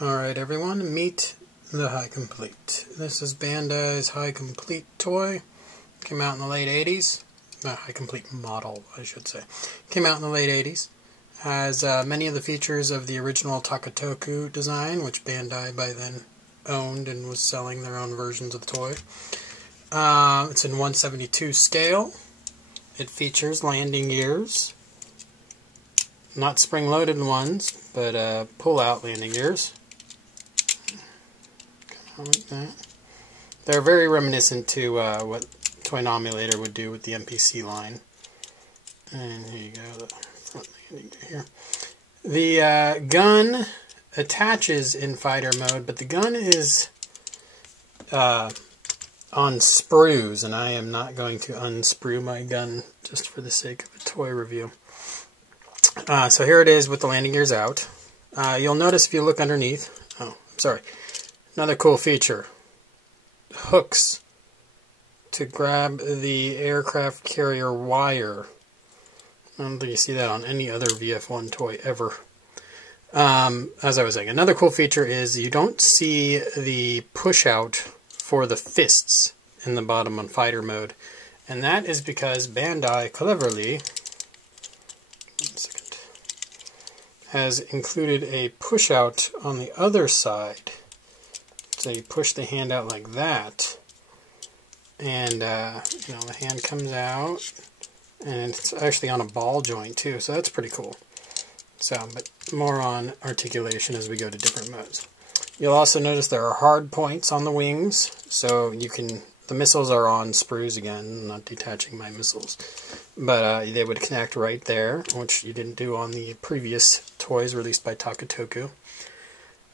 Alright everyone, meet the Hi-Complete. This is Bandai's Hi-Complete toy. Came out in the late 80s. Hi-Complete model, I should say. Came out in the late 80s. Has many of the features of the original Takatoku design, which Bandai by then owned and was selling their own versions of the toy. It's in 1/72 scale. It features landing gears. Not spring-loaded ones, but pull-out landing gears. Like that. They're very reminiscent to what Toynami later would do with the MPC line. And here you go, the front landing gear here. The gun attaches in fighter mode, but the gun is on sprues, and I am not going to unsprue my gun just for the sake of a toy review. So here it is with the landing gears out. You'll notice if you look underneath, another cool feature, hooks to grab the aircraft carrier wire. I don't think you see that on any other VF-1 toy ever. As I was saying, another cool feature is you don't see the push out for the fists in the bottom on fighter mode. And that is because Bandai cleverly has included a push out on the other side. So you push the hand out like that, and the hand comes out, and it's actually on a ball joint too, so that's pretty cool. So, but more on articulation as we go to different modes. You'll also notice there are hard points on the wings, so the missiles are on sprues again. I'm not detaching my missiles, but they would connect right there, which you didn't do on the previous toys released by Takatoku.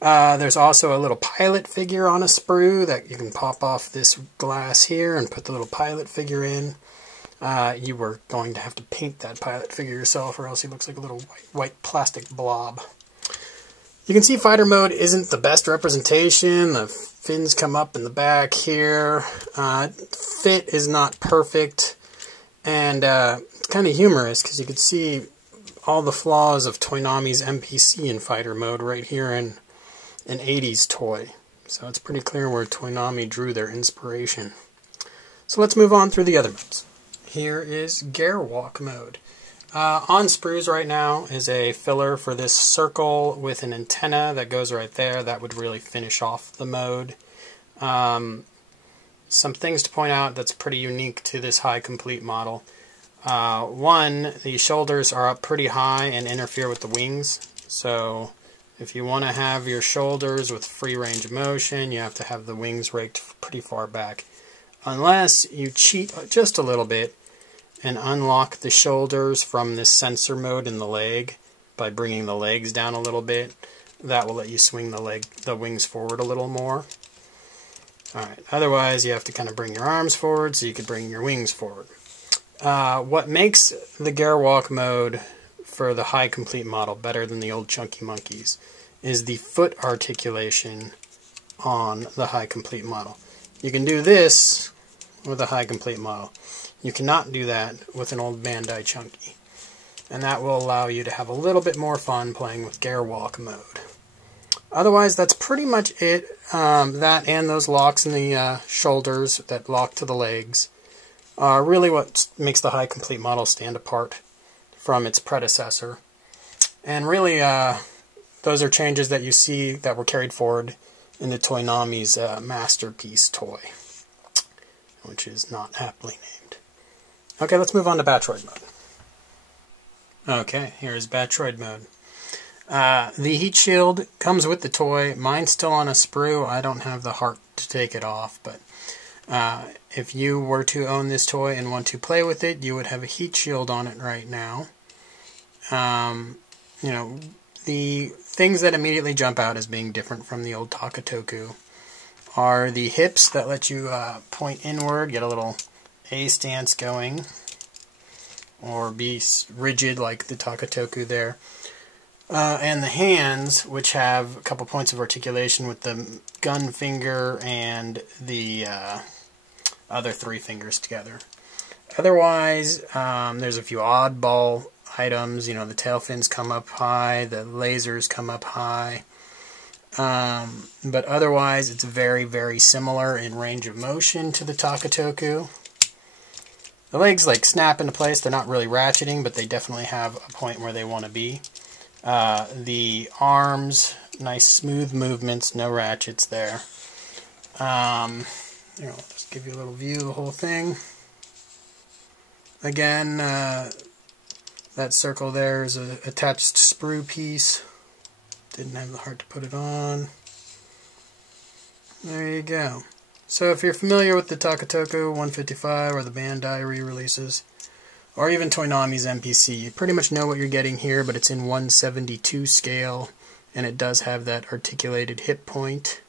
There's also a little pilot figure on a sprue that you can pop off this glass here and put the little pilot figure in. You were going to have to paint that pilot figure yourself, or else he looks like a little white plastic blob. You can see fighter mode isn't the best representation. The fins come up in the back here. Fit is not perfect. And it's kind of humorous because you can see all the flaws of Toynami's MPC in fighter mode right here in an 80s toy. So it's pretty clear where Toynami drew their inspiration. So let's move on through the other modes. Here is Gear Walk mode. On sprues right now is a filler for this circle with an antenna that goes right there. That would really finish off the mode. Some things to point out that's pretty unique to this Hi-Complete model. One, the shoulders are up pretty high and interfere with the wings. So if you want to have your shoulders with free range of motion, you have to have the wings raked pretty far back. Unless you cheat just a little bit and unlock the shoulders from this sensor mode in the leg by bringing the legs down a little bit, that will let you swing the wings forward a little more. Alright, otherwise you have to kind of bring your arms forward so you can bring your wings forward. What makes the Gear Walk mode for the Hi-Complete model better than the old Chunky Monkeys is the foot articulation on the Hi-Complete model. You can do this with a Hi-Complete model. You cannot do that with an old Bandai Chunky. And that will allow you to have a little bit more fun playing with Gear Walk mode. Otherwise, that's pretty much it. That and those locks in the shoulders that lock to the legs are really what makes the Hi-Complete model stand apart from its predecessor. And really, those are changes that you see that were carried forward in the Toynami's Masterpiece toy, which is not aptly named. Okay, let's move on to Batroid mode. Okay, here's Batroid mode. The heat shield comes with the toy. Mine's still on a sprue. I don't have the heart to take it off, but if you were to own this toy and want to play with it, you would have a heat shield on it right now. The things that immediately jump out as being different from the old Takatoku are the hips that let you point inward, get a little A stance going, or be rigid like the Takatoku there. And the hands, which have a couple points of articulation with the gun finger and the other three fingers together. Otherwise, there's a few oddball items. The tail fins come up high, the lasers come up high. But otherwise, it's very, very similar in range of motion to the Takatoku. The legs like snap into place. They're not really ratcheting, but they definitely have a point where they want to be. The arms, nice smooth movements, no ratchets there. Here, I'll just give you a little view of the whole thing. Again, that circle there is an attached sprue piece. Didn't have the heart to put it on. There you go. So if you're familiar with the Takatoku 155 or the Bandai re-releases, or even Toynami's MPC, you pretty much know what you're getting here, but it's in 172 scale, and it does have that articulated hip point.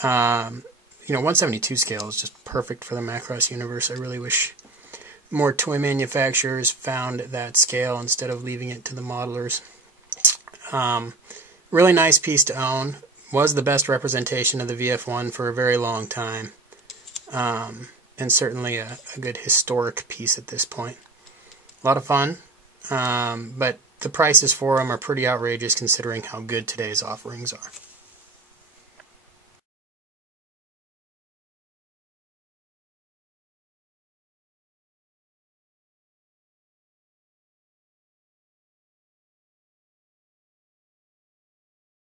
172 scale is just perfect for the Macross universe. I really wish more toy manufacturers found that scale instead of leaving it to the modelers. Really nice piece to own. Was the best representation of the VF-1 for a very long time. And certainly a good historic piece at this point. A lot of fun, but the prices for them are pretty outrageous considering how good today's offerings are.